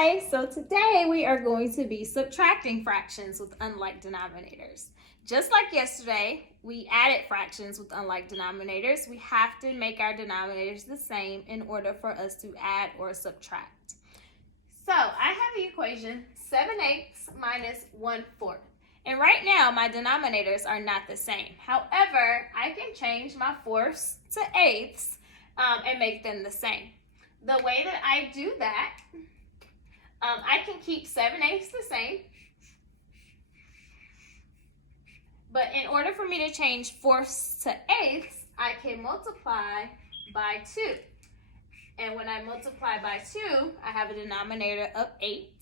Hi, so today we are going to be subtracting fractions with unlike denominators. Just like yesterday, we added fractions with unlike denominators. We have to make our denominators the same in order for us to add or subtract. So I have the equation 7/8 minus 1/4. And right now, my denominators are not the same. However, I can change my fourths to eighths and make them the same. The way that I do that, I can keep 7/8 the same. But in order for me to change fourths to eighths, I can multiply by 2. And when I multiply by 2, I have a denominator of 8.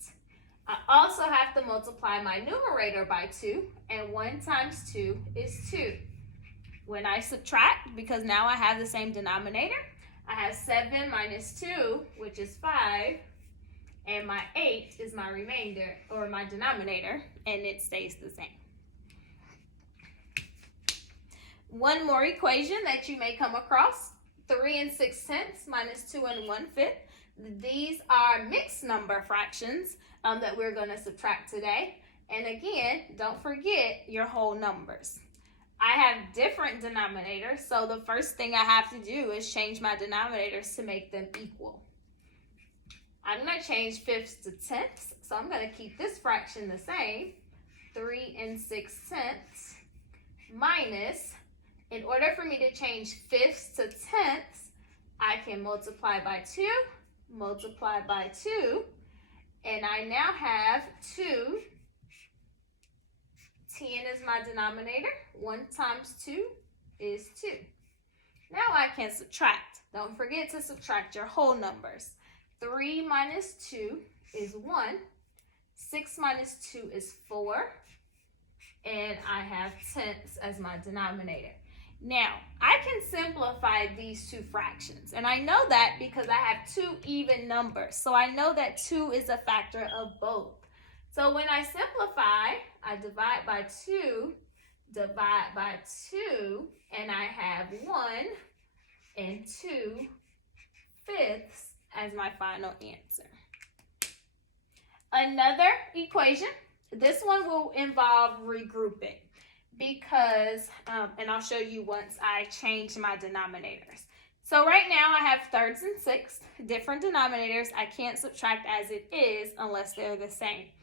I also have to multiply my numerator by 2, and 1 times 2 is 2. When I subtract, because now I have the same denominator, I have 7 minus 2, which is 5, and my 8 is my remainder, or my denominator, and it stays the same. One more equation that you may come across, 3 6/10 minus 2 1/5. These are mixed number fractions that we're going to subtract today. And again, don't forget your whole numbers. I have different denominators, so the first thing I have to do is change my denominators to make them equal. I'm going to change fifths to tenths, so I'm going to keep this fraction the same, 3 6/10 minus, in order for me to change fifths to tenths, I can multiply by 2, multiply by 2, and I now have 2. 10 is my denominator. 1 times 2 is 2. Now I can subtract. Don't forget to subtract your whole numbers. 3 minus 2 is 1. 6 minus 2 is 4. And I have tenths as my denominator. Now, I can simplify these two fractions. And I know that because I have two even numbers. So I know that 2 is a factor of both. So when I simplify, I divide by 2, divide by 2, and I have 1 and 2/5 as my final answer. Another equation, this one will involve regrouping because, and I'll show you once I change my denominators. So right now I have thirds and sixths, different denominators. I can't subtract as it is unless they're the same.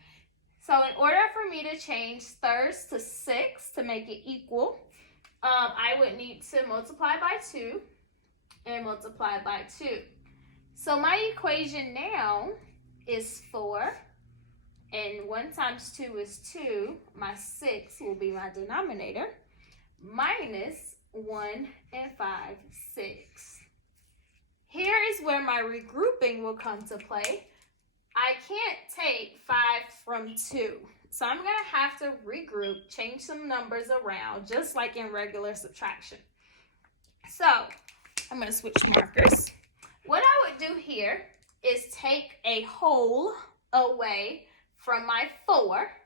So in order for me to change thirds to sixths to make it equal, I would need to multiply by 2 and multiply by 2. So my equation now is 4, and 1 times 2 is 2. My 6 will be my denominator, minus 1 and 5, 6. Here is where my regrouping will come to play. I can't take 5 from 2. So I'm going to have to regroup, change some numbers around, just like in regular subtraction. So I'm going to switch markers. What I would do here is take a whole away from my 4,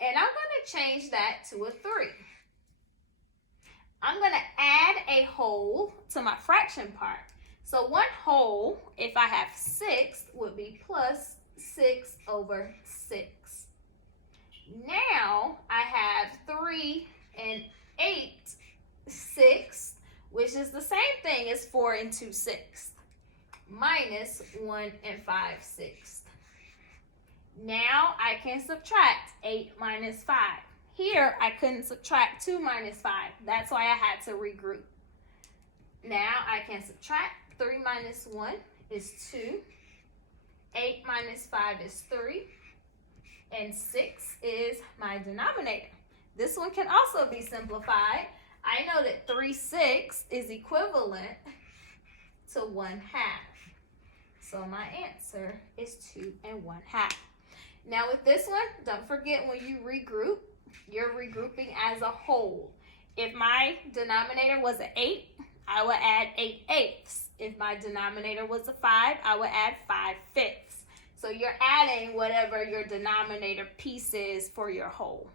and I'm going to change that to a 3. I'm going to add a whole to my fraction part. So 1 whole, if I have 6, would be plus 6 over 6. Now I have 3 and 8/6, which is the same thing as 4 and 2/6, minus 1 and 5/6. Now I can subtract 8 minus 5. Here I couldn't subtract 2 minus 5. That's why I had to regroup. Now I can subtract. 3 minus 1 is 2. 8 minus 5 is 3. And 6 is my denominator. This one can also be simplified. I know that 3/6 is equivalent to 1/2. So my answer is 2 1/2. Now with this one, don't forget when you regroup, you're regrouping as a whole. If my denominator was an 8, I would add 8/8. If my denominator was a 5, I would add 5/5. So you're adding whatever your denominator piece is for your whole.